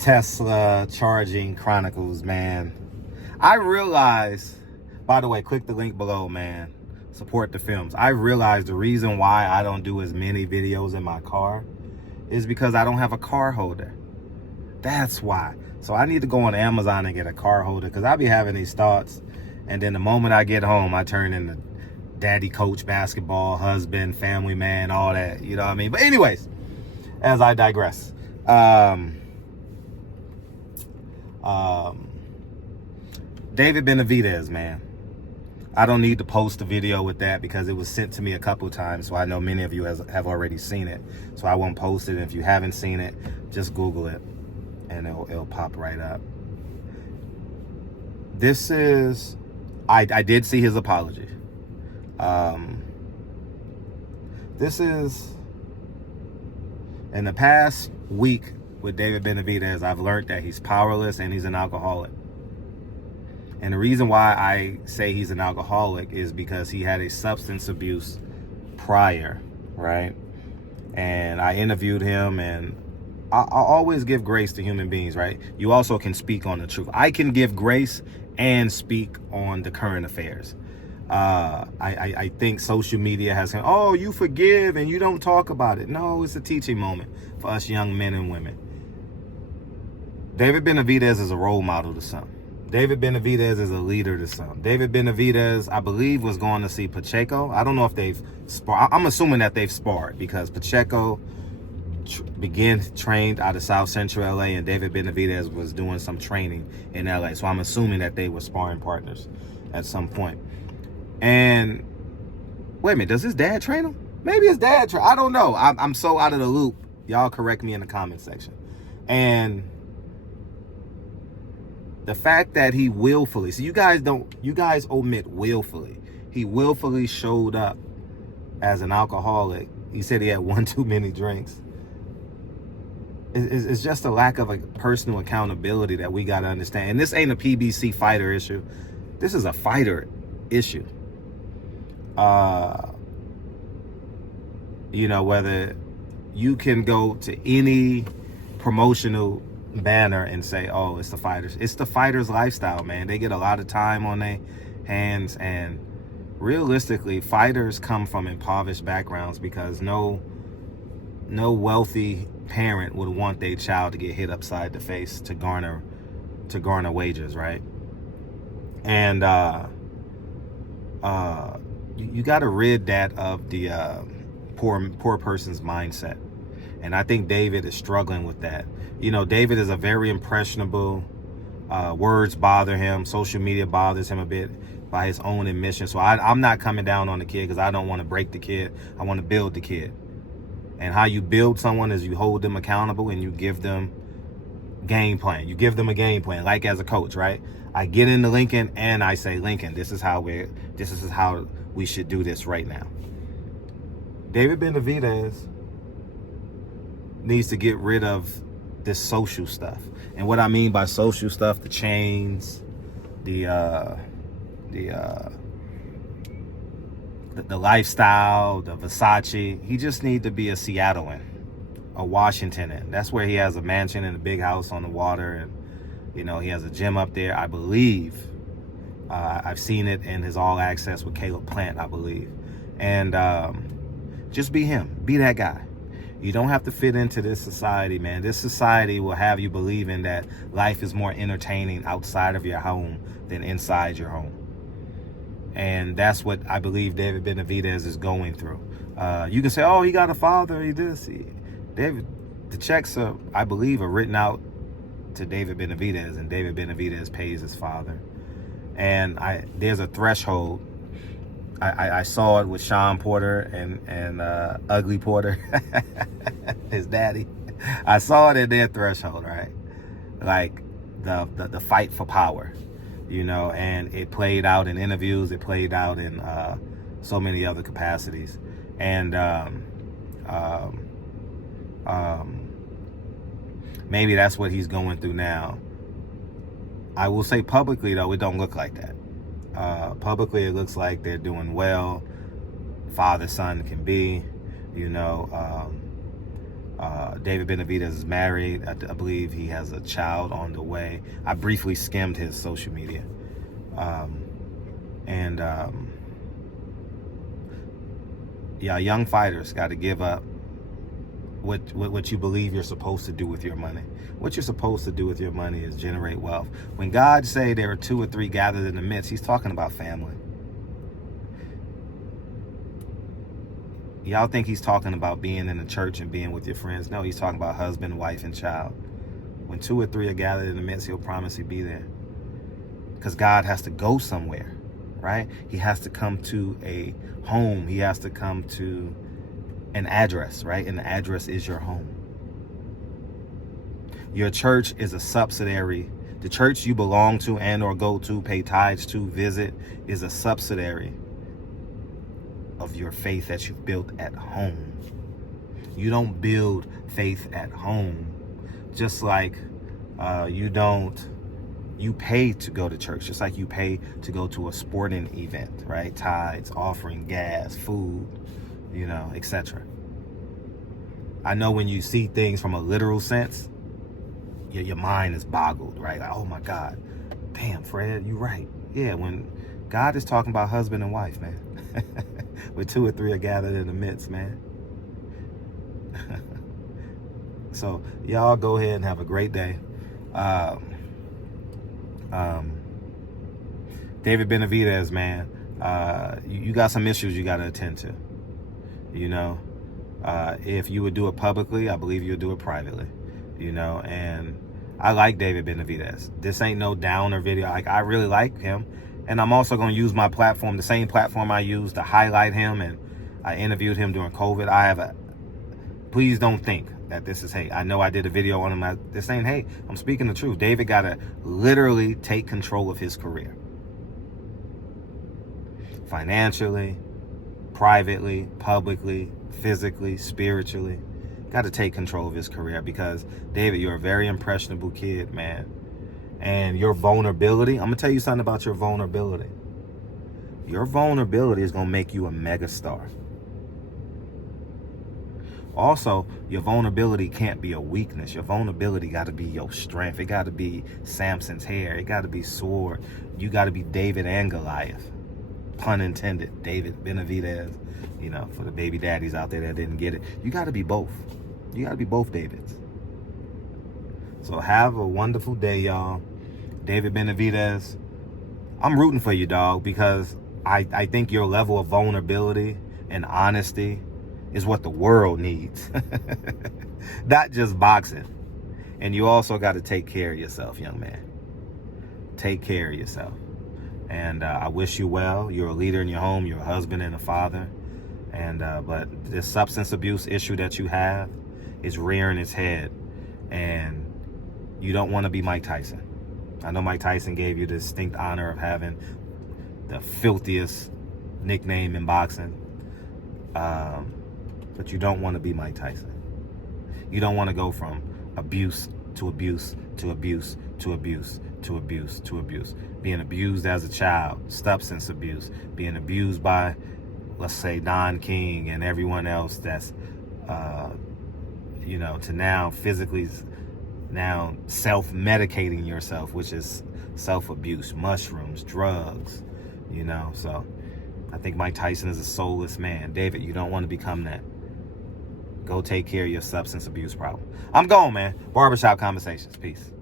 Tesla charging chronicles, man. I realized, by the way, click the link below, man. Support the films. I realized the reason why I don't do as many videos in my car is because I don't have a car holder. That's why. So I need to go on Amazon and get a car holder, because I be having these thoughts, and then the moment I get home, I turn into daddy, coach, basketball, husband, family man, all that. You know what I mean? But anyways, as I digress. David Benavidez, man. I don't need to post a video with that because it was sent to me a couple of times, so I know many of you have already seen it. So I won't post it. If you haven't seen it, just Google it, and it'll pop right up. This is, I did see his apology. This is, in the past week with David Benavidez, I've learned that he's powerless and he's an alcoholic. And the reason why I say he's an alcoholic is because he had a substance abuse prior, right? And I interviewed him, and I always give grace to human beings, right? You also can speak on the truth. I can give grace and speak on the current affairs. I think social media has, oh, you forgive and you don't talk about it. No, it's a teaching moment for us young men and women. David Benavidez is a role model to some. David Benavidez is a leader to some. David Benavidez, I believe, was going to see Pacheco. I don't know if they've sparred. I'm assuming that they've sparred, because Pacheco trained out of South Central LA, and David Benavidez was doing some training in LA. So I'm assuming that they were sparring partners at some point. And wait a minute, does his dad train him? Maybe his dad I don't know. I'm so out of the loop. Y'all correct me in the comment section. And the fact that he willfully, so you guys omit willfully. He willfully showed up as an alcoholic. He said he had one too many drinks. It's just a lack of a personal accountability that we got to understand. And this ain't a PBC fighter issue. This is a fighter issue. You know, whether you can go to any promotional banner and say, oh, it's the fighters. It's the fighters' lifestyle, man. They get a lot of time on their hands, and realistically, fighters come from impoverished backgrounds, because no wealthy parent would want their child to get hit upside the face to garner wages, right? And you got to rid that of the poor person's mindset. And I think David is struggling with that. You know, David is a very impressionable. Words bother him. Social media bothers him a bit, by his own admission. So I'm not coming down on the kid, because I don't want to break the kid. I want to build the kid. And how you build someone is you hold them accountable, and you give them game plan. You give them a game plan, like as a coach, right? I get into Lincoln and I say, Lincoln, this is how we should do this right now. David Benavidez needs to get rid of this social stuff. And what I mean by social stuff, the chains, the lifestyle, the Versace. He just needs to be a Seattlean, a Washingtonan. That's where he has a mansion and a big house on the water, and you know, he has a gym up there, I believe. I've seen it in his All Access with Caleb Plant, I believe. And just be him. Be that guy. You don't have to fit into this society, man. This society will have you believing that life is more entertaining outside of your home than inside your home. And that's what I believe David Benavidez is going through. You can say, oh, he got a father, he this. David, the checks are, I believe, are written out to David Benavidez, and David Benavidez pays his father. And there's a threshold. I saw it with Sean Porter and Ugly Porter, his daddy. I saw it at their threshold, right? Like the fight for power, you know, and it played out in interviews. It played out in so many other capacities. And maybe that's what he's going through now. I will say publicly, though, it don't look like that. Publicly, it looks like they're doing well. Father, son can be, you know. David Benavidez is married. I believe he has a child on the way. I briefly skimmed his social media. Yeah, young fighters got to give up what you believe you're supposed to do with your money. What you're supposed to do with your money is generate wealth. When God say there are 2 or 3 gathered in the midst, he's talking about family. Y'all think he's talking about being in the church and being with your friends. No, he's talking about husband, wife, and child. When 2 or 3 are gathered in the midst, he'll promise he'll be there. Because God has to go somewhere, right? He has to come to a home. He has to come to an address, right? And the address is your home. Your church is a subsidiary. The church you belong to and or go to, pay tithes to, visit, is a subsidiary of your faith that you've built at home. You don't build faith at home. Just like you pay to go to church, just like you pay to go to a sporting event, right? Tithes, offering, gas, food, etc. I know when you see things from a literal sense, your mind is boggled, right? Like, oh my God, damn, Fred, you're right. Yeah, when God is talking about husband and wife, man, where 2 or 3 are gathered in the midst, man. So y'all go ahead and have a great day. David Benavidez, man, you got some issues you got to attend to. If you would do it publicly, I believe you would do it privately. And I like David Benavidez. This ain't no downer video. Like, I really like him. And I'm also going to use my platform, the same platform I used to highlight him. And I interviewed him during COVID. Please don't think that this is hate. I know I did a video on him. This ain't hate. I'm speaking the truth. David got to literally take control of his career. Financially, privately, publicly, physically, spiritually. Got to take control of his career, because David, you're a very impressionable kid, man. And your vulnerability, I'm going to tell you something about your vulnerability. Your vulnerability is going to make you a megastar. Also, your vulnerability can't be a weakness. Your vulnerability got to be your strength. It got to be Samson's hair. It got to be sword. You got to be David and Goliath. Pun intended. David Benavidez. For the baby daddies out there that didn't get it. You got to be both. You got to be both Davids. So have a wonderful day, y'all. David Benavidez, I'm rooting for you, dog, because I think your level of vulnerability and honesty is what the world needs. Not just boxing. And you also got to take care of yourself, young man. Take care of yourself. And I wish you well. You're a leader in your home. You're a husband and a father. But this substance abuse issue that you have is rearing its head. And you don't want to be Mike Tyson. I know Mike Tyson gave you the distinct honor of having the filthiest nickname in boxing. But you don't want to be Mike Tyson. You don't want to go from abuse to abuse to abuse to abuse to abuse to abuse. Being abused as a child, substance abuse, being abused by, let's say, Don King and everyone else that's, to now physically, now self-medicating yourself, which is self-abuse, mushrooms, drugs, So I think Mike Tyson is a soulless man. David, you don't want to become that. Go take care of your substance abuse problem. I'm gone, man. Barbershop Conversations. Peace.